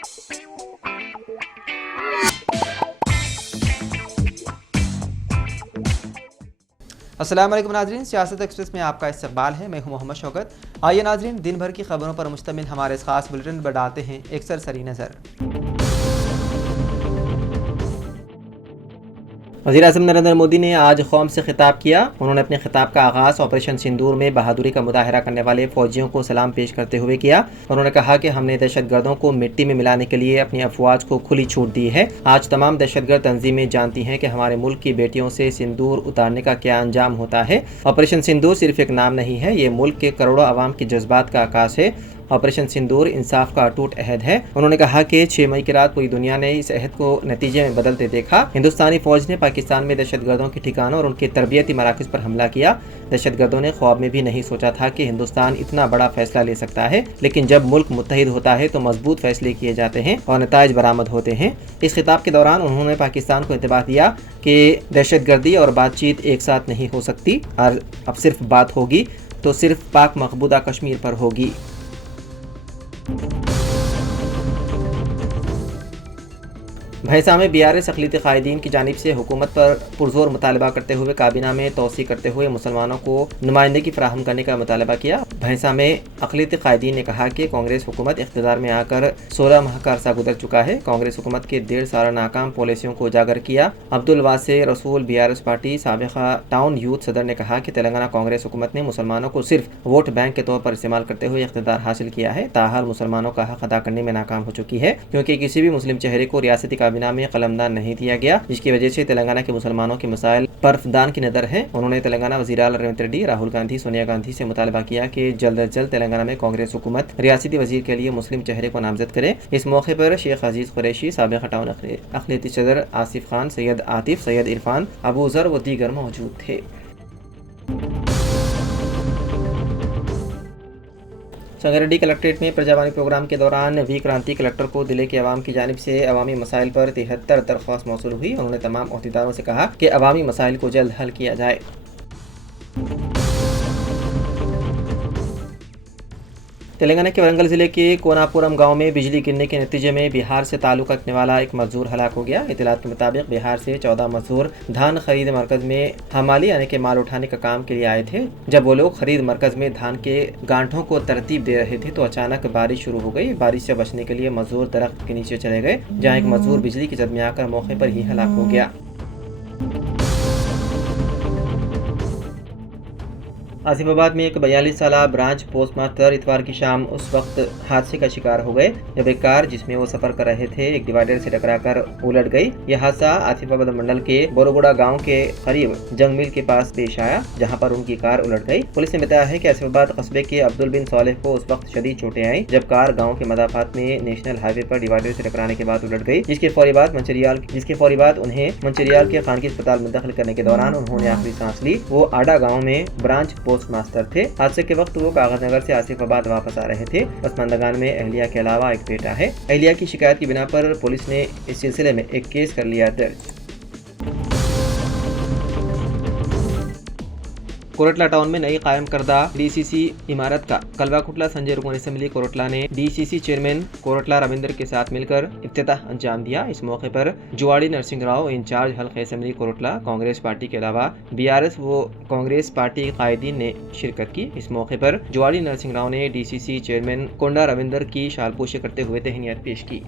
अस्सलाम वालेकुम नाज़रीन, सियासत एक्सप्रेस में आपका इस्तकबाल है। मैं हूं मोहम्मद शौकत। आइए नाज़रीन, दिन भर की खबरों पर मुश्तमिल हमारे इस खास बुलेटिन पर डालते हैं एक सरसरी नज़र। वज़ीर-ए-आज़म नरेंद्र मोदी ने आज कौम से खिताब किया। उन्होंने अपने खिताब का आगाज़ ऑपरेशन सिंदूर में बहादुरी का मुजाहरा करने वाले फ़ौजियों को सलाम पेश करते हुए किया। उन्होंने कहा कि हमने दहशतगर्दों को मिट्टी में मिलाने के लिए अपनी अफवाज को खुली छूट दी है। आज तमाम दहशतगर्द तंजीमें जानती हैं कि हमारे मुल्क की बेटियों से सिंदूर उतारने का क्या अंजाम होता है। ऑपरेशन सिंदूर सिर्फ एक नाम नहीं है, ये मुल्क के करोड़ों आवाम की जज्बात का आकाश है। ऑपरेशन सिंदूर इंसाफ का अटूट अहद है। उन्होंने कहा कि 6 मई की रात पूरी दुनिया ने इस अहद को नतीजे में बदलते देखा। हिंदुस्तानी फौज ने पाकिस्तान में दहशतगर्दों के ठिकानों और उनके तरबियती मराकज़ पर हमला किया। दहशतगर्दों ने ख्वाब में भी नहीं सोचा था कि हिंदुस्तान इतना बड़ा फैसला ले सकता है, लेकिन जब मुल्क मुत्तहिद होता है तो मजबूत फैसले किए जाते हैं और नताइज बरामद होते हैं। इस खिताब के दौरान उन्होंने पाकिस्तान को इंतबाह दिया कि दहशतगर्दी और बातचीत एक साथ नहीं हो सकती, और अब सिर्फ बात होगी तो सिर्फ पाक मकबूदा कश्मीर पर होगी। भैंसा में बीआरएस अक़लियती कायदीन की जानिब से हुकूमत पर पुरजोर मुतालबा करते हुए काबीना में तोसी करते हुए मुसलमानों को नुमाइंदगी फराहम करने का मुतालबा किया। भैंसा में अक़लियती कायदीन ने कहा कि कांग्रेस हुकूमत इक़्तिदार में आकर 16 माह का अरसा गुजर चुका है। कांग्रेस हुकूमत के 1.5 साल नाकाम पॉलिसियों को उजागर किया। अब्दुल वासे रसूल बीआरएस पार्टी साबिक़ा टाउन यूथ सदर ने कहा कि तेलंगाना कांग्रेस हुकूमत ने मुसलमानों को सिर्फ वोट बैंक के तौर पर इस्तेमाल करते हुए इक़्तिदार हासिल किया है। ताहाल मुसलमानों का हक़ अदा करने में नाकाम हो चुकी है, क्योंकि किसी भी मुस्लिम चेहरे को रियासती काबीना में कलमदान नहीं दिया गया, जिसकी वजह से तेलंगाना के मुसलमानों के मसाइल पर फदान की नज़र है। उन्होंने तेलंगाना वज़ीर आला रेवंत रेड्डी, राहुल गांधी, सोनिया गांधी से मुतालबा किया कि जल्द अज जल्द तेलंगाना में कांग्रेस हुकूमत रियासती वज़ीर के लिए मुस्लिम चेहरे को नामजद करे। इस मौके पर शेख अजीज़ कुरैशी, साबिक़ा टाउन अक़लियती सदर आसिफ खान, सैयद आतिफ, सैयद इरफान, अबू ज़र व दीगर मौजूद थे। संगारेड्डी कलेक्ट्रेट में प्रजावाणी प्रोग्राम के दौरान वी क्रांति कलेक्टर को जिले के अवाम की जानिब से अवामी मसाइल पर 73 दरख्वास्त मौसूल हुई। उन्होंने तमाम अहदेदारों से कहा कि अवामी मसाइल को जल्द हल किया जाए। तेलंगाना के वरंगल ज़िले के कोनापुरम गांव में बिजली गिरने के नतीजे में बिहार से ताल्लुक़ रखने वाला एक मजदूर हलाक हो गया। इत्तलात के मुताबिक बिहार से 14 मजदूर धान खरीद मरकज़ में हमाली यानी कि माल उठाने का काम के लिए आए थे। जब वो लोग खरीद मरकज़ में धान के गांठों को तरतीब दे रहे थे तो अचानक बारिश शुरू हो गई। बारिश से बचने के लिए मजदूर दरख्त के नीचे चले गए, जहाँ एक मजदूर बिजली की जद में आकर मौके पर ही हलाक हो गया। आसिफाबाद में एक 42 साला ब्रांच पोस्ट मास्टर इतवार की शाम उस वक्त हादसे का शिकार हो गए जब एक कार जिसमें वो सफर कर रहे थे एक डिवाइडर से टकराकर उलट गई। यह हादसा आसिफाबाद मंडल के बोरोगुड़ा गांव के करीब जंग मिल के पास पेश आया, जहां पर उनकी कार उलट गई। पुलिस ने बताया है कि आसिफाबाद कस्बे के अब्दुल बिन सालेह को उस वक्त शदीद चोटें आई जब कार गाँव के मदाफात में नेशनल हाईवे पर डिवाइडर से टकराने के बाद उलट गई, जिसके फौरी बाद उन्हें मंचिरियाल के खानगी अस्पताल में दाखिल करने के दौरान उन्होंने आखिरी सांस ली। वो आडा गाँव में ब्रांच पोस्ट मास्टर थे। हादसे के वक्त वो कागजनगर से आसिफाबाद वापस आ रहे थे। पसमानदगान में अहलिया के अलावा एक बेटा है। अहलिया की शिकायत की बिना पर पुलिस ने इस सिलसिले में एक केस कर लिया दर्ज। कोरटला टाउन में नई कायम करदा डीसीसी इमारत का कलवा संजय रुकन असेंबली कोरटला ने डीसीसी चेयरमैन कोरटला रविंदर के साथ मिलकर इफ्तिताह अंजाम दिया। इस मौके पर जुवाड़ी नरसिंह राव इंचार्ज हल्के असेंबली कोरटला कांग्रेस पार्टी के अलावा बीआरएस व कांग्रेस पार्टी के कायदीन ने शिरकत की। इस मौके पर जुवाड़ी नरसिंह राव ने डीसीसी चेयरमैन कोंडा रविंदर की शालपोशी करते हुए तहनीत पेश की।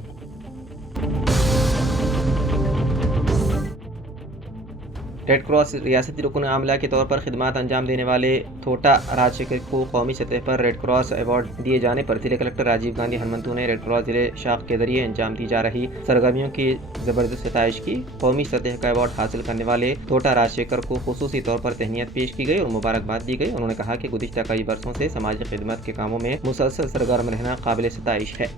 रेड क्रॉस रियासती रुकन आमला के तौर पर खिदमात अंजाम देने वाले थोटा राजशेखर को कौमी सतह पर रेड क्रॉस अवार्ड दिए जाने पर जिले कलेक्टर राजीव गांधी हनुमंतु ने रेड क्रॉस जिले शाख के जरिए अंजाम दी जा रही सरगर्मियों की जबरदस्त सताइश की। कौमी सतह का अवार्ड हासिल करने वाले थोटा राजशेखर को खुसूसी तौर पर तहनीत पेश की गई और मुबारकबाद दी गई। उन्होंने कहा कि गुज़िश्ता कई बरसों से समाजी खिदमत के कामों में मुसलसल सरगर्म रहना काबिल सताइश है।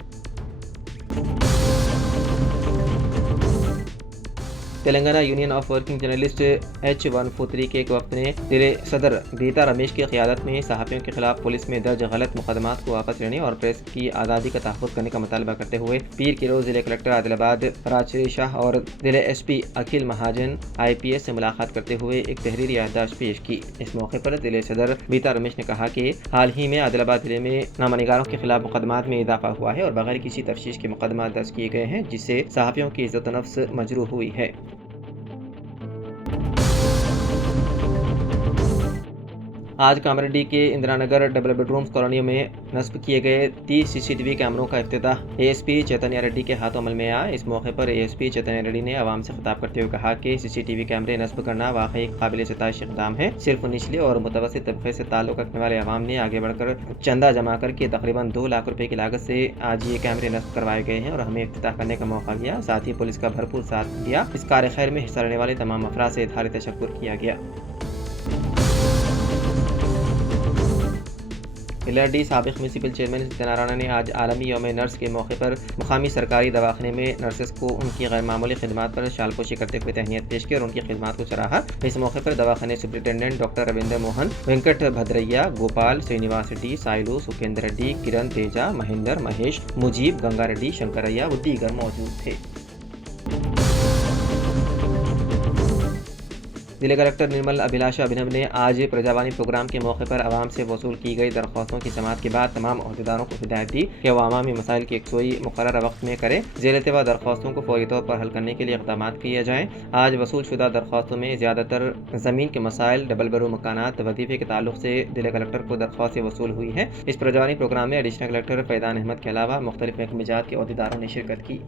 Telangana union of working journalist H143 کے ایک وفد نے ضلع صدر گیتا رمیش کی قیادت میں صحافیوں کے خلاف پولیس میں درج غلط مقدمات کو واپس لینے اور پریس کی آزادی کا تحفظ کرنے کا مطالبہ کرتے ہوئے پیر کی روز ضلع کلکٹر عادل آباد راجشری شاہ اور ضلع SP اکھل مہاجن IPS سے ملاقات کرتے ہوئے ایک تحریری یادداشت پیش کی۔ اس موقع پر ضلع صدر گیتا رمیش نے کہا کہ حال ہی میں عادل آباد ضلع میں نامہ نگاروں کے خلاف مقدمات میں اضافہ ہوا ہے اور بغیر کسی تفتیش کے مقدمات درج کیے گئے ہیں، جس سے صحافیوں کی عزت و نفس مجروح ہوئی ہے۔ آج کامریڈی کے Indira Nagar double bed room کالونیوں میں نصب کیے گئے 30 CCTV کیمروں کا افتتاح ASP چیتنیا ریڈی کے ہاتھوں عمل میں آیا۔ اس موقع پر ASP چیتنیا ریڈی نے عوام سے خطاب کرتے ہوئے کہا کہ CCTV کیمرے نصب کرنا واقعی ایک قابل ستائش اقدام ہے۔ صرف نچلے اور متوسط طبقے سے تعلق رکھنے والے عوام نے آگے بڑھ کر چندہ جمع کر کے تقریباً 2 لاکھ روپے کی لاگت سے آج یہ کیمرے نصب کروائے گئے ہیں اور ہمیں افتتاح کرنے کا موقع دیا۔ ساتھ ہی پولیس کا بھرپور ساتھ دیا۔ اس کار خیر میں حصہ لینے والے تمام افراد سے اظہار تشکر کیا گیا۔ LRD سابق میونسپل چیئرمین ستیہ رانا نے آج عالمی یوم نرس کے موقع پر مقامی سرکاری دواخانے میں نرسز کو ان کی غیر معمولی خدمات پر شال پوشی کرتے ہوئے تہنیت پیش کی اور ان کی خدمات کو سراہا۔ اس موقع پر دواخانے سپرنٹینڈنٹ ڈاکٹر رویندر موہن، وینکٹ بھدریا، گوپال، سرینیواس ریڈی، سائلو، سکھیندر ریڈی، کرن تیجا، مہندر، مہیش، مجیب، گنگا ریڈی، شنکریا و دیگر موجود تھے۔ ضلع کلکٹر نرمل ابھیلاشا ابھینو نے آج پرجاوانی پروگرام کے موقع پر عوام سے وصول کی گئی درخواستوں کی سماعت کے بعد تمام عہدیداروں کو ہدایت دی کہ وہ عوامی مسائل کی یکسوئی مقررہ وقت میں کریں۔ ذیل التوا درخواستوں کو فوری طور پر حل کرنے کے لیے اقدامات کیے جائیں۔ آج وصول شدہ درخواستوں میں زیادہ تر زمین کے مسائل، ڈبل بیڈروم مکانات، وظیفے کے تعلق سے ضلع کلکٹر کو درخواستیں وصول ہوئی ہیں۔ اس پرجاوانی پروگرام میں ایڈیشنل کلکٹر فیضان احمد کے علاوہ مختلف محکمہ جات کے عہدیداروں نے شرکت کی۔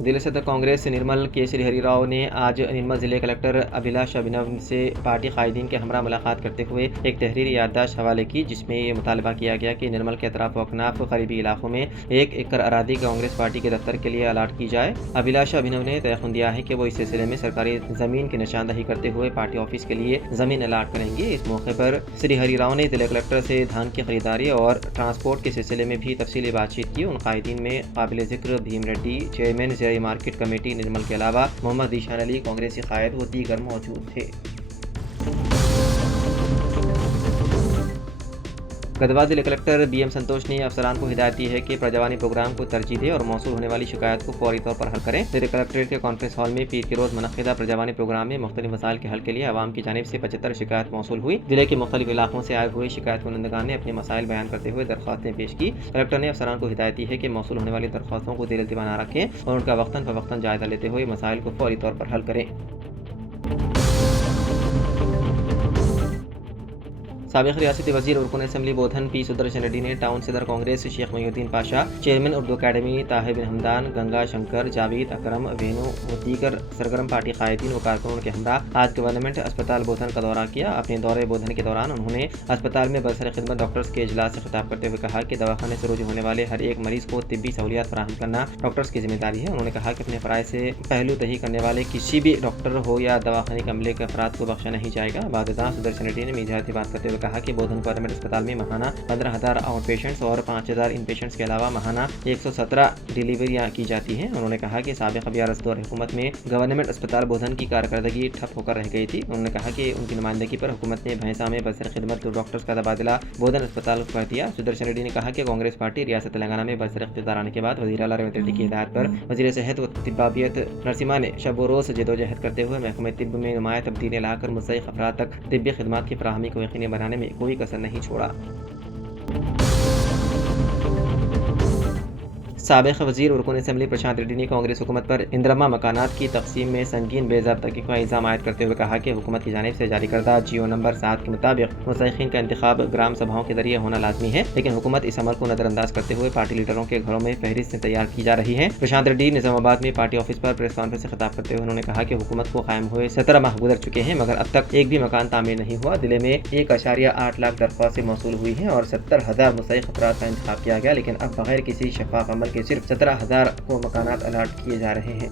ضلع صدر کانگریس نرمل کیسری ہری راؤ نے آج نرمل ضلع کلکٹر ابھیلاشا ابھینو سے پارٹی قائدین کے ہمراہ ملاقات کرتے ہوئے ایک تحریری یادداشت حوالے کی، جس میں یہ مطالبہ کیا گیا کہ نرمل کے اطراف و اکناف قریبی علاقوں میں 1 ایکڑ اراضی کانگریس پارٹی کے دفتر کے لیے الاٹ کی جائے۔ ابھیلاشا ابھینو نے تیقن دیا ہے کہ وہ اس سلسلے میں سرکاری زمین کی نشاندہی کرتے ہوئے پارٹی آفس کے لیے زمین الاٹ کریں گے۔ اس موقع پر سری ہری راؤ نے ضلع کلکٹر سے دھان کی خریداری اور ٹرانسپورٹ کے سلسلے میں بھی تفصیلی بات چیت کی۔ ان قائدین میں قابل ذکر بھیم ریڈی، چیئرمین زرعی مارکیٹ کمیٹی نرمل کے علاوہ محمد ذیشان علی کانگریسی قائد و دیگر موجود تھے۔ گدوا ضلع کلکٹر BM سنتوش نے افسران کو ہدایت دی ہے کہ پرجاوانی پروگرام کو ترجیح دیں اور موصول ہونے والی شکایات کو فوری طور پر حل کریں۔ ضلع کلکٹریٹ کے کانفرنس ہال میں پیر کے روز منعقدہ پرجاوانی پروگرام میں مختلف مسائل کے حل کے لیے عوام کی جانب سے 75 شکایات موصول ہوئی۔ ضلع کے مختلف علاقوں سے آئے ہوئے شکایت کنندگان نے اپنے مسائل بیان کرتے ہوئے درخواستیں پیش کی۔ کلکٹر نے افسران کو ہدایت دی ہے کہ موصول ہونے والی درخواستوں کو ذیل التوا نہ رکھیں اور ان کا وقتاً فوقتاً جائزہ لیتے ہوئے مسائل کو فوری طور پر حل کریں۔ سابق ریاستی وزیر ارکن اسمبلی بودھن P سدرشن ریڈی نے ٹاؤن صدر کانگریس شیخ محی الدین پاشا، چیئرمین اردو اکیڈمی طاہر بن حمدان، گنگا شنکر، جاوید اکرم، وینو و دیگر سرگرم پارٹی قائدین و کارکنوں کے ہمراہ آج گورنمنٹ اسپتال بودھن کا دورہ کیا۔ اپنے دورے بودھن کے دوران انہوں نے اسپتال میں برسر خدمت ڈاکٹرز کے اجلاس سے خطاب کرتے ہوئے کہا کہ دواخانے سے رجوع ہونے والے ہر ایک مریض کو طبی سہولیات فراہم کرنا ڈاکٹرز کی ذمہ داری ہے۔ انہوں نے کہا کہ اپنے فرائض سے پہلو تہی کرنے والے کسی بھی ڈاکٹر ہو یا دواخانے کے عملے کے افراد کو بخشا نہیں جائے گا۔ بعد ازاں سدرشن ریڈی نے میڈیا سے بات کرتے ہوئے کہا کہ بودھن گورنمنٹ اسپتال میں ماہانہ 15,000 آؤٹ پیشنٹس اور 5,000 ان پیشنٹس کے علاوہ ماہانہ 117 ڈیلیوریاں کی جاتی ہیں۔ انہوں نے کہا کہ سابق BRS دور حکومت میں گورنمنٹ اسپتال بودھن کی کارکردگی ٹھپ ہو کر رہ گئی تھی۔ انہوں نے کہا کہ ان کی نمائندگی پر حکومت نے بھینسا میں برسر خدمت ڈاکٹرز کا تبادلہ بودھن اسپتال کر دیا۔ سدرشن ریڈی نے کہا کہ کانگریس پارٹی ریاست تلنگانہ میں برسر اقتدار آنے کے بعد وزیر اعلیٰ ریونت ریڈی کی ہدایت پر وزیر صحت و طبابیت نرسما نے شب و روز جدوجہد کرتے ہوئے محکمہ طب میں نمایاں تبدیلی لا کر مستحق افراد تک طبی خدمات کی فراہمی کو یقینی بنانے میں کوئی کسر نہیں چھوڑا۔ سابق وزیر ارکن اسمبلی پرشانت ریڈی نے کانگریس حکومت پر اندرما مکانات کی تقسیم میں سنگین بے ضابطگی کا الزام عائد کرتے ہوئے کہا کہ حکومت کی جانب سے جاری کردہ GO نمبر 7 کے مطابق مستحقین کا انتخاب گرام سبھاؤں کے ذریعے ہونا لازمی ہے، لیکن حکومت اس عمل کو نظر انداز کرتے ہوئے پارٹی لیڈروں کے گھروں میں فہرستیں تیار کی جا رہی ہیں۔ پرشانت ریڈی نظام آباد میں پارٹی آفس پر پریس کانفرنس سے خطاب کرتے ہوئے انہوں نے کہا کہ حکومت کو قائم ہوئے 17 ماہ گزر چکے ہیں مگر اب تک ایک بھی مکان تعمیر نہیں ہوا۔ ضلع میں 1.8 لاکھ درخواستیں موصول ہوئی ہیں اور 70,000 مستحق افراد کا انتخاب کیا گیا، لیکن اب بغیر کسی شفاف عمل کے صرف 17,000 کو مکانات الاٹ کیے جا رہے ہیں۔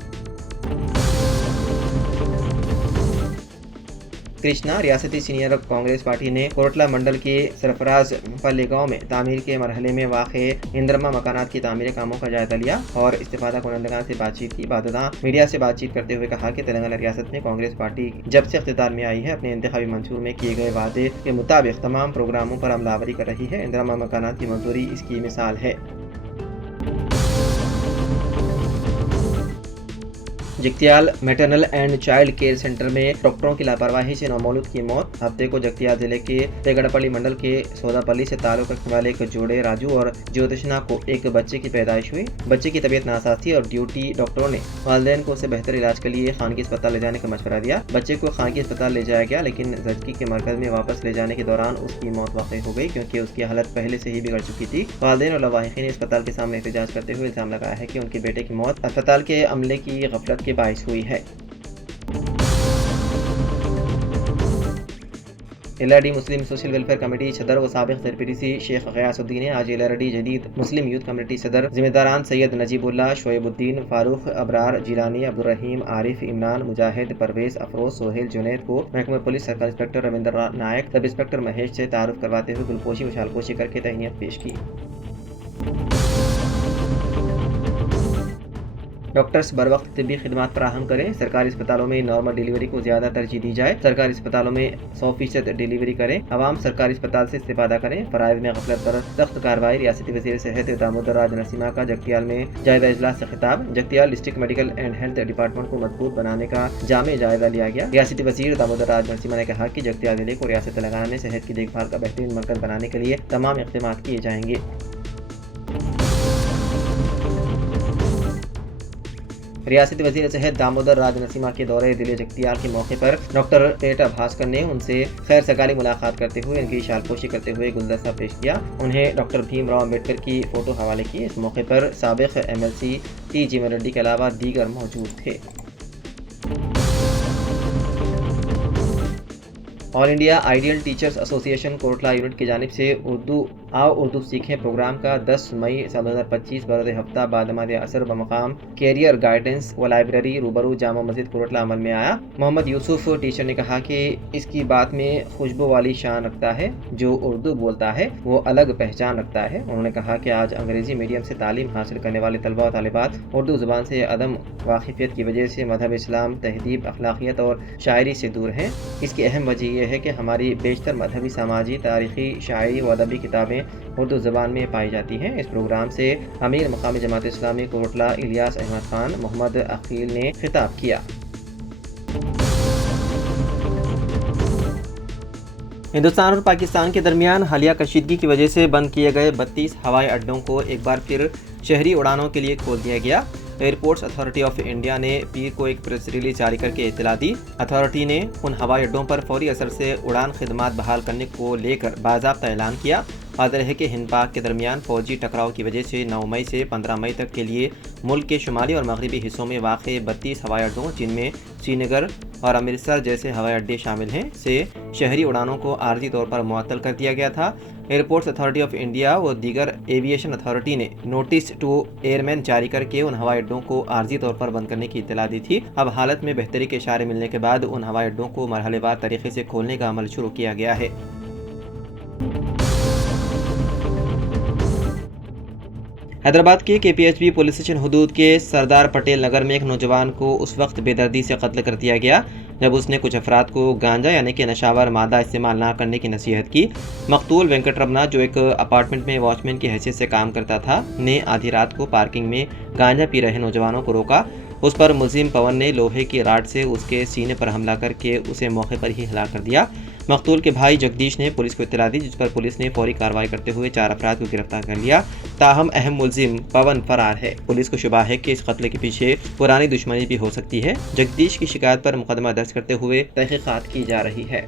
کرشنا ریاستی سینئر کانگریس پارٹی نے کوٹلہ منڈل کے سرفراز پلی گاؤں میں تعمیر کے مرحلے میں واقع اندرما مکانات کی تعمیری کاموں کا جائزہ لیا اور استفادہ کنندگان سے بات چیت کی۔ بعد میڈیا سے بات چیت کرتے ہوئے کہا کہ تلنگانہ ریاست میں کانگریس پارٹی جب سے اقتدار میں آئی ہے اپنے انتخابی منشور میں کیے گئے وعدے کے مطابق تمام پروگراموں پر عمل آوری کر رہی ہے۔ اندرما مکانات کی منظوری اس کی مثال ہے۔ Jagtial maternal and child care centre میں ڈاکٹروں کی لاپرواہی سے نومولود کی موت۔ ہفتے کو جگتیال ضلع کے تیگڑپلی منڈل کے سودا پلی سے تعلق رکھنے والے ایک جوڑے راجو اور جیوتشنا کو ایک بچے کی پیدائش ہوئی۔ بچے کی طبیعت ناساز تھی اور ڈیوٹی ڈاکٹروں نے والدین کو اسے بہتر علاج کے لیے خانگی اسپتال لے جانے کا مشورہ دیا۔ بچے کو خانگی اسپتال لے جایا گیا لیکن زچگی کے مرکز میں واپس لے جانے کے دوران اس کی موت واقع ہو گئی کیونکہ اس کی حالت پہلے سے ہی بگڑ چکی تھی۔ والدین اور لواحقین نے اسپتال کے سامنے احتجاج کرتے ہوئے الزام لگایا ہے کہ ان کے بیٹے کی موت اسپتال کے عملے کی غفلت کے باعث ہوئی ہے۔ LRD مسلم سوشل ویلفیئر کمیٹی صدر و سابق سرپرسی شیخ غیاث الدین نے آج LRD جدید مسلم یوتھ کمیٹی صدر ذمہ داران سید نجیب اللہ، شعیب الدین، فاروق، ابرار، جیلانی، عبدالرحیم، عارف، عمران، مجاہد، پرویز، افروز، سہیل، جنید کو محکمہ police circle inspector Ravinder Naik, sub inspector Mahesh سے تعارف کرواتے ہوئے گلپوشی و شالپوشی کر کے تہنیت پیش کی۔ ڈاکٹرز بر وقت طبی خدمات فراہم کریں۔ سرکاری اسپتالوں میں نارمل ڈیلیوری کو زیادہ ترجیح دی جائے۔ سرکاری اسپتالوں میں 100% ڈیلیوری کریں۔ عوام سرکاری اسپتال سے استفادہ کریں۔ فرائض میں غفلت پر سخت کارروائی۔ ریاستی وزیر صحت دامودر راج نرسمہا کا جگتیال میں جائزہ اجلاس سے خطاب۔ Jagtial district medical and health department کو مضبوط بنانے کا جامع جائزہ لیا گیا۔ ریاستی وزیر دامودر راج نرسمہا نے کہا کہ جگتیال ضلع کو ریاست تلنگانہ میں صحت کی دیکھ بھال کا بہترین مرکز بنانے کے لیے تمام اقدامات کیے جائیں گے۔ ریاستی وزیر صحت دامودر راج نرسمہا کے دورے ضلع جگتیال کے موقع پر ڈاکٹر ٹیٹا بھاسکر نے ان سے خیر سگالی ملاقات کرتے ہوئے ان کی شالپوشی کرتے ہوئے گلدستہ پیش کیا۔ انہیں ڈاکٹر بھیم راؤ امبیڈکر کی فوٹو حوالے کی۔ اس موقع پر سابق MLC ٹی جیون ریڈی کے علاوہ دیگر موجود تھے۔ آل انڈیا آئیڈیل ٹیچرز ایسوسی ایشن کوٹلہ یونٹ کی جانب سے اردو سیکھیں پروگرام کا 10 مئی 2025 برد ہفتہ بعد عصر بمقام کیریئر گائیڈنس و لائبریری روبرو جامع مسجد کوٹلہ عمل میں آیا۔ محمد یوسف ٹیچر نے کہا کہ اس کی بات میں خوشبو والی شان رکھتا ہے، جو اردو بولتا ہے وہ الگ پہچان رکھتا ہے۔ انہوں نے کہا کہ آج انگریزی میڈیم سے تعلیم حاصل کرنے والے طلبہ و طالبات اردو زبان سے عدم واقفیت کی وجہ سے مذہب اسلام، تہذیب، اخلاقیات اور شاعری سے دور ہیں۔ اس کی اہم وجہ یہ ہے کہ ہماری بیشتر مذہبی، سماجی، تاریخی، شاعری و ادبی کتابیں اردو زبان میں پائی جاتی ہیں۔ اس پروگرام سے امیر مقامی جماعت اسلامی کوٹلہ الیاس احمد خان محمد عقیل نے خطاب کیا۔ ہندوستان اور پاکستان کے درمیان حالیہ کشیدگی کی وجہ سے بند کیے گئے 32 ہوائی اڈوں کو ایک بار پھر شہری اڑانوں کے لیے کھول دیا گیا۔ ایئرپورٹس اتھارٹی آف انڈیا نے پیر کو ایک پریس ریلیز جاری کر کے اطلاع دی۔ اتھارٹی نے ان ہوائی اڈوں پر فوری اثر سے اڑان خدمات بحال کرنے کو لے کر باضابطہ اعلان کیا۔ واضح ہے کہ ہند پاک کے درمیان فوجی ٹکراؤ کی وجہ سے 9 مئی سے 15 مئی تک کے لیے ملک کے شمالی اور مغربی حصوں میں واقع 32 ہوائی اڈوں، جن میں سری نگر اور امرتسر جیسے ہوائی اڈے شامل ہیں، سے شہری اڑانوں کو عارضی طور پر معطل کر دیا گیا تھا۔ ایئرپورٹس اتھارٹی آف انڈیا و دیگر ایویشن اتھارٹی نے نوٹس ٹو ایئرمین جاری کر کے ان ہوائی اڈوں کو عارضی طور پر بند کرنے کی اطلاع دی تھی۔ اب حالت میں بہتری کے اشارے ملنے کے بعد ان ہوائی اڈوں کو مرحلے وار طریقے سے کھولنے کا عمل شروع کیا گیا ہے۔ حیدرآباد کے KPHB پولیس اسٹیشن حدود کے سردار پٹیل نگر میں ایک نوجوان کو اس وقت بے دردی سے قتل کر دیا گیا جب اس نے کچھ افراد کو گانجا یعنی کہ نشاور مادہ استعمال نہ کرنے کی نصیحت کی۔ مقتول وینکٹ رمنا، جو ایک اپارٹمنٹ میں واچ مین کی حیثیت سے کام کرتا تھا، نے آدھی رات کو پارکنگ میں گانجا پی رہے نوجوانوں کو روکا۔ اس پر ملزم پون نے لوہے کی راڈ سے اس کے سینے پر حملہ کر کے اسے موقع پر ہی ہلاک کر دیا۔ مقتول کے بھائی جگدیش نے پولیس کو اطلاع دی، جس پر پولیس نے فوری کارروائی کرتے ہوئے 4 افراد کو گرفتار کر لیا۔ تاہم اہم ملزم پون فرار ہے۔ پولیس کو شبہ ہے کہ اس قتل کے پیچھے پرانی دشمنی بھی ہو سکتی ہے۔ جگدیش کی شکایت پر مقدمہ درج کرتے ہوئے تحقیقات کی جا رہی ہے۔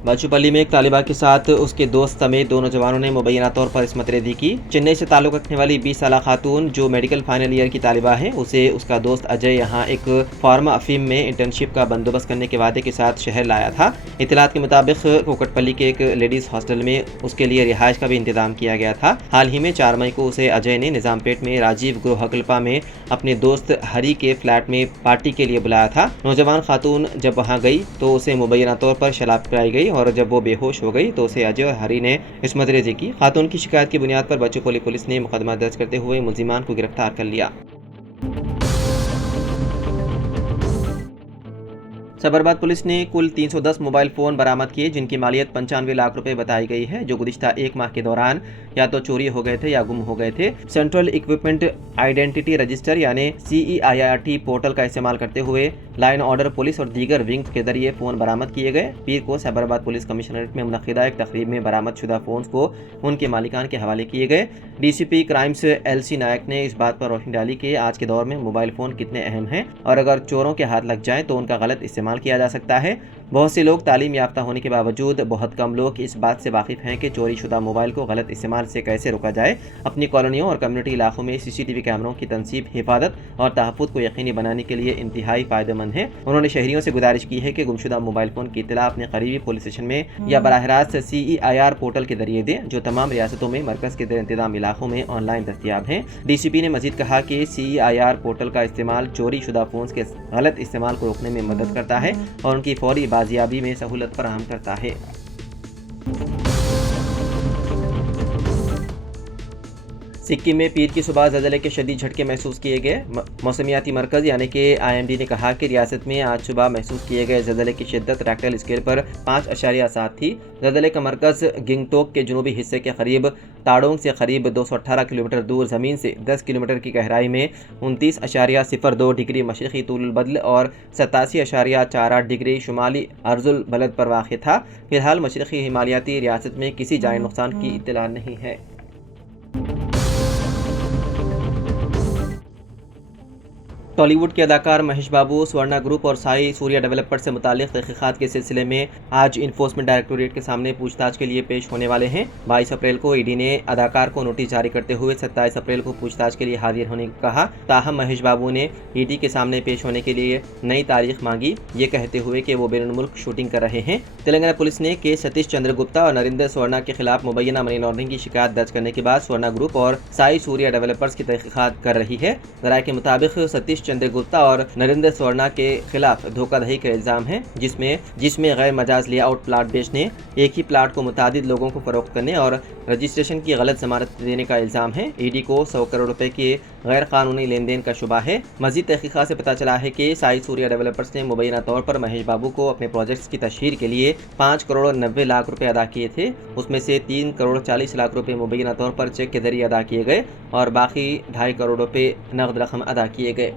बाचूपल्ली में एक तालिबा के साथ उसके दोस्त समेत दो नौजवानों ने मुबैना तौर पर इस्मत रेजी की। चेन्नई से ताल्लुक़ रखने वाली 20 साल खातून जो मेडिकल फाइनल ईयर की तालिबा है, उसे उसका दोस्त अजय यहाँ एक फार्मा अफीम में इंटर्नशिप का बंदोबस्त करने के वादे के साथ शहर लाया था। इत्तलात के मुताबिक कोकटपल्ली के एक लेडीज़ हॉस्टल में उसके लिए रिहाइश का भी इंतजाम किया गया था। हाल ही में 4 मई को उसे अजय ने निज़ामपेट में राजीव गृहकल्पा में अपने दोस्त हरी के फ्लैट में पार्टी के लिए बुलाया था। नौजवान खातून जब वहाँ गई तो उसे मुबैना तौर पर शराब पिलाई गई और जब वो बेहोश हो गई तो उसे अजय और हरी ने इस्मत रेजी की। खातून की शिकायत की बुनियाद पर बाचूपल्ली पुलिस ने मुकदमा दर्ज करते हुए मुलजिमान को गिरफ्तार कर लिया। सबरबाद पुलिस ने कुल 310 मोबाइल फ़ोन बरामद किए, जिनकी मालियत 95 लाख रुपए बताई गई है, जो गुज़िश्ता 1 माह के दौरान या तो चोरी हो गए थे या गुम हो गए थे। सेंट्रल इक्विपमेंट आइडेंटिटी रजिस्टर यानी CEIRT पोर्टल का इस्तेमाल करते हुए लाइन ऑर्डर पुलिस और दीगर विंग के जरिए फ़ोन बरामद किए गए। पीर को सबरबाद पुलिस कमिश्नरेट में मुनक़िदा एक तकरीब में बरामद शुदा फ़ोन को उनके मालिकान के हवाले किए गए। DCP क्राइम्स LC नायक ने इस बात पर रोशनी डाली कि आज के दौर में मोबाइल फ़ोन कितने अहम हैं और अगर चोरों के हाथ लग जाएं तो उनका गलत इस्तेमाल किया जा सकता है। बहुत से लोग तालीम याफ्ता होने के बावजूद बहुत कम लोग इस बात से वाकिफ़ हैं कि चोरी शुदा मोबाइल को गलत इस्तेमाल से कैसे रोका जाए। अपनी कॉलोनियों और कम्युनिटी इलाकों में CCTV कैमरों की तनसीब, हिफाजत और तहफ़्फ़ुज़ को यकीनी बनाने के लिए इंतहाई फ़ायदेमंद है। उन्होंने शहरियों से गुजारिश की है कि गुमशुदा मोबाइल फ़ोन की इत्तला अपने करीबी पुलिस स्टेशन में या बराह रास्त CEIR पोर्टल के जरिए दें, जो तमाम रियासतों में मरकज़ के ज़ेर इंतज़ाम इलाकों में ऑनलाइन दस्तियाब हैं। DCP ने मज़ीद कहा कि CEIR पोर्टल का इस्तेमाल चोरी शुदा फ़ोन के गलत इस्तेमाल को रोकने में मदद करता है और उनकी फौरी बाजियाबी में सहूलत फराहम करता है। सिक्किम में पीर की सुबह ज़लज़ले के शदीद झटके महसूस किए गए। मौसमियाती मरकज़ यानी कि IMD ने कहा कि रियासत में आज सुबह महसूस किए गए ज़लज़ले की शिद्दत रेक्टल स्केल पर 5.7 थी। ज़लज़ले का मरकज़ गिंगटोक के जनूबी हिस्से के करीब ताड़ोंग से करीब 218 किलोमीटर दूर ज़मीन से 10 किलोमीटर की गहराई में 29.02 डिग्री मशरक़ी तूल बदल और 87.48 डिग्री शुमाली अर्जुल बलद पर वाक़ था। फिलहाल मशरक़ी हिमालयाती रियासत में किसी जानी नुकसान की इत्तला नहीं है। टॉलीवुड के अदाकार महेश बाबू स्वर्णा ग्रुप और साई सूर्या डेवलपर्स से मुताल्लिक़ तहक़ीक़ात के सिलसिले में आज इन्फोर्समेंट डायरेक्टोरेट के सामने पूछताछ के लिए पेश होने वाले हैं। 22 अप्रैल को ED ने अदाकार को नोटिस जारी करते हुए 27 अप्रैल को पूछताछ के लिए हाजिर होने को कहा। ताहम महेश बाबू ने ED के सामने पेश होने के लिए नई तारीख मांगी, ये कहते हुए कि वो बैरून मुल्क शूटिंग कर रहे हैं। तेलंगाना पुलिस ने के सतीश चंद्र गुप्ता और नरेंद्र स्वर्णा के खिलाफ मुबैना मनी लॉन्ड्रिंग की शिकायत दर्ज करने के बाद स्वर्णा ग्रुप और साई सूर्या डेवलपर्स की तहक़ीक़ात कर रही है। ज़राए के मुताबिक सतीश चंद्र गुप्ता और नरेंद्र स्वर्णा के खिलाफ धोखाधड़ी का इल्ज़ाम है, जिसमें गैर मजाज लेआउट प्लाट बेचने, एक ही प्लाट को मुतादिद लोगों को फरोख्त करने और रजिस्ट्रेशन की गलत ज़मानत देने का इल्ज़ाम है। ED को 100 करोड़ रुपए के गैर कानूनी लेन देन का शुबा है। मज़ीद तहक़ीक़ात से पता चला है कि साई सूर्या डेवलपर्स ने मुबैना तौर पर महेश बाबू को अपने प्रोजेक्ट्स की तशहीर के लिए 5 करोड़ 90 लाख रुपए अदा किए थे। उसमें से 3 करोड़ 40 लाख रुपए मुबैना तौर पर चेक के जरिए अदा किए गए और बाकी 2.5 करोड़ रुपए नकद रकम अदा किए गए।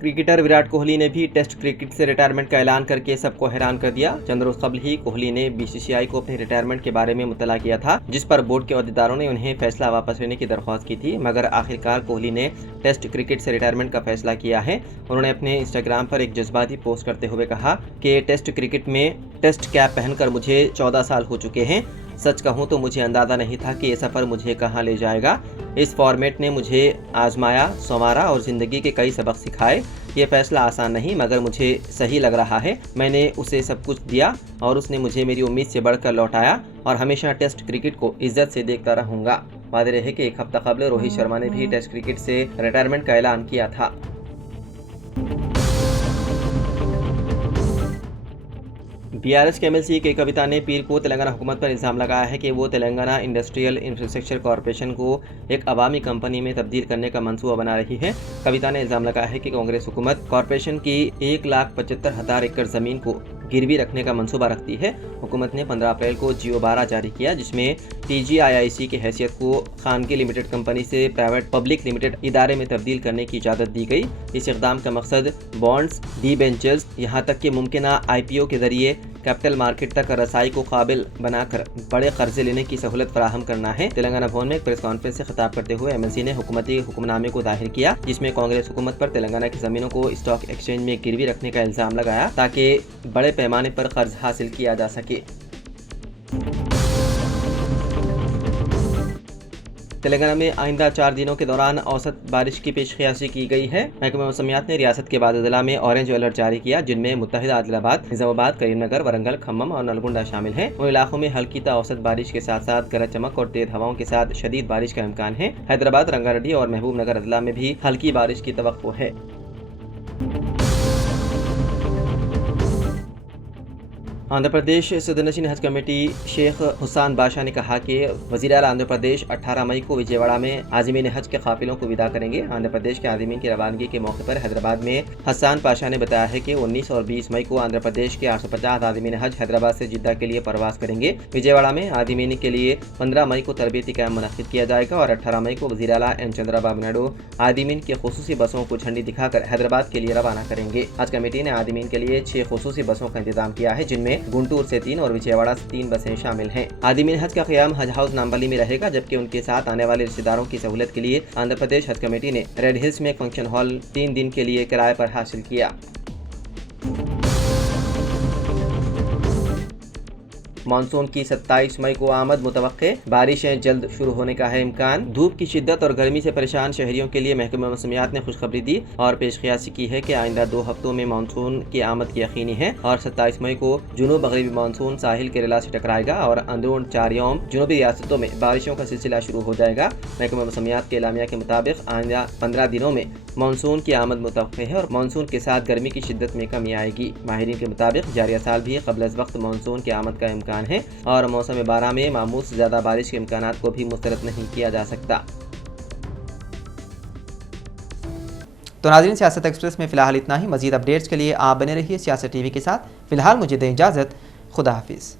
क्रिकेटर विराट कोहली ने भी टेस्ट क्रिकेट से रिटायरमेंट का ऐलान करके सबको हैरान कर दिया। चंद रोज कबल ही कोहली ने BCCI को अपने रिटायरमेंट के बारे में मुतला किया था, जिस पर बोर्ड के अहदेदारों ने उन्हें फैसला वापस लेने की दरख्वास्त की थी, मगर आखिरकार कोहली ने टेस्ट क्रिकेट से रिटायरमेंट का फैसला किया है। उन्होंने अपने इंस्टाग्राम पर एक जज्बाती पोस्ट करते हुए कहा कि टेस्ट क्रिकेट में टेस्ट कैप पहनकर मुझे 14 साल हो चुके हैं। सच कहूँ तो मुझे अंदाज़ा नहीं था कि ये सफ़र मुझे कहाँ ले जाएगा। इस फॉर्मेट ने मुझे आजमाया, संवारा और ज़िंदगी के कई सबक सिखाए। ये फ़ैसला आसान नहीं मगर मुझे सही लग रहा है। मैंने उसे सब कुछ दिया और उसने मुझे मेरी उम्मीद से बढ़कर लौटाया और हमेशा टेस्ट क्रिकेट को इज्जत से देखता रहूँगा। वादे रहे कि एक हफ्ता कबल रोहित शर्मा ने भी टेस्ट क्रिकेट से रिटायरमेंट का ऐलान किया था। BRS के MLC के कविता ने पीर को तेलंगाना हुकूमत पर इल्ज़ाम लगाया है कि वो तेलंगाना इंडस्ट्रियल इंफ्रास्ट्रक्चर कॉरपोरेशन को एक अवामी कंपनी में तब्दील करने का मंसूबा बना रही है। कविता ने इल्ज़ाम लगाया है कि कांग्रेस हुकूमत कॉरपोरेशन की 1,75,000 एकड़ ज़मीन को गिरवी रखने का मंसूबा रखती है। हुकूमत ने 15 अप्रैल को GO 12 जारी किया, जिसमें TGIIC की हैसियत को खानगी लिमिटेड कंपनी से प्राइवेट पब्लिक लिमिटेड इदारे में तब्दील करने की इजाज़त दी गई। इस इक़दाम का मकसद बॉन्ड्स, डिबेंचर्स, यहाँ तक कि मुमकिना IPO के ज़रिए कैपिटल मार्केट तक रसाई को काबिल बनाकर बड़े कर्जे लेने की सहूलत फराहम करना है। तेलंगाना भवन में एक प्रेस कॉन्फ्रेंस से खिताब करते हुए एमएलसी ने हुकूमती हुक्मनामे को जाहिर किया, जिसमें कांग्रेस हुकूमत पर तेलंगाना की जमीनों को स्टॉक एक्सचेंज में गिरवी रखने का इल्जाम लगाया ताकि बड़े पैमाने पर कर्ज हासिल किया जा सके। तेलंगाना में आइंदा 4 दिनों के दौरान औसत बारिश की पेशकशी की गई है। महकमा मौसमियात ने रियासत के बाद जिला में ऑरेंज अलर्ट जारी किया, जिनमें मुत्तहिदा आदिलाबाद, निजामाबाद, करीमनगर, वरंगल, खम्मम और नलगुंडा शामिल हैं। उन इलाकों में हल्की ता औसत बारिश के साथ साथ गरज चमक और तेज हवाओं के साथ शदीद बारिश का इम्कान है। हैदराबाद, रंगारेड्डी और महबूब नगर अदला में भी हल्की बारिश की तवक्को है। आंध्र प्रदेश सदनशीन हज कमेटी शेख हुसैन बादशाह ने कहा कि वज़ीर आला आंध्र प्रदेश 18 मई को विजयवाड़ा में आज़मीन हज के काफिलों को विदा करेंगे। आंध्र प्रदेश के आज़मीन की रवानगी के मौके पर हैदराबाद में हसन पाशा ने बताया है कि 19 और 20 मई को आंध्र प्रदेश के 850 आज़मीन हज हैदराबाद से जिद्दा के लिए परवास करेंगे। विजयवाड़ा में आज़मीन के लिए 15 मई को तरबियती कैंप मुनक्किद किया जाएगा और 18 मई को वज़ीर आला एन चंद्रबाबू नायडू आज़मीन की खुसूसी बसों को झंडी दिखाकर हैदराबाद के लिए रवाना करेंगे। हज कमेटी ने आज़मीन के लिए 6 खुसूसी बसों का इंतजाम किया है, जिनमें गुंटूर से 3 और विजयवाड़ा से 3 बसें शामिल हैं। आदिमीन हज का क़याम हज हाउस नामबली में रहेगा, जबकि उनके साथ आने वाले रिश्तेदारों की सहूलत के लिए आंध्र प्रदेश हज कमेटी ने रेड हिल्स में एक फंक्शन हॉल 3 दिन के लिए किराए पर हासिल किया। मानसून की 27 मई को आमद मुतवक्के, बारिशें जल्द शुरू होने का है इम्कान। धूप की शिद्दत और गर्मी से परेशान शहरियों के लिए महकमा मौसमियात ने खुशखबरी दी और पेशकयासी की है कि आइंदा 2 हफ्तों में मानसून की आमद की यकीनी है और 27 मई को जुनूब मगरबी मानसून साहिल केरला से टकराएगा और अंदरून 4 यौम जुनूबी रियासतों में बारिशों का सिलसिला शुरू हो जाएगा। महकमा मौसमियात के एलामिया के मुताबिक आइंदा 15 दिनों में मानसून की आमद मुतवक्के है और मानसून के साथ गर्मी की शिद्दत में कमी आएगी। माहिरीन के मुताबिक जारिया साल भी क़ब्ल अज़ वक्त मानसून की आमद का इम्कान है और मौसम बारह में मामूल से ज़्यादा बारिश के इम्कानात को भी मुस्तरद नहीं किया जा सकता। तो नाज़रीन, सियासत एक्सप्रेस में फ़िलहाल इतना ही। मज़ीद अपडेट्स के लिए आप बने रहिए सियासत टीवी के साथ। फ़िलहाल मुझे दें इजाज़त। खुदा हाफिज़।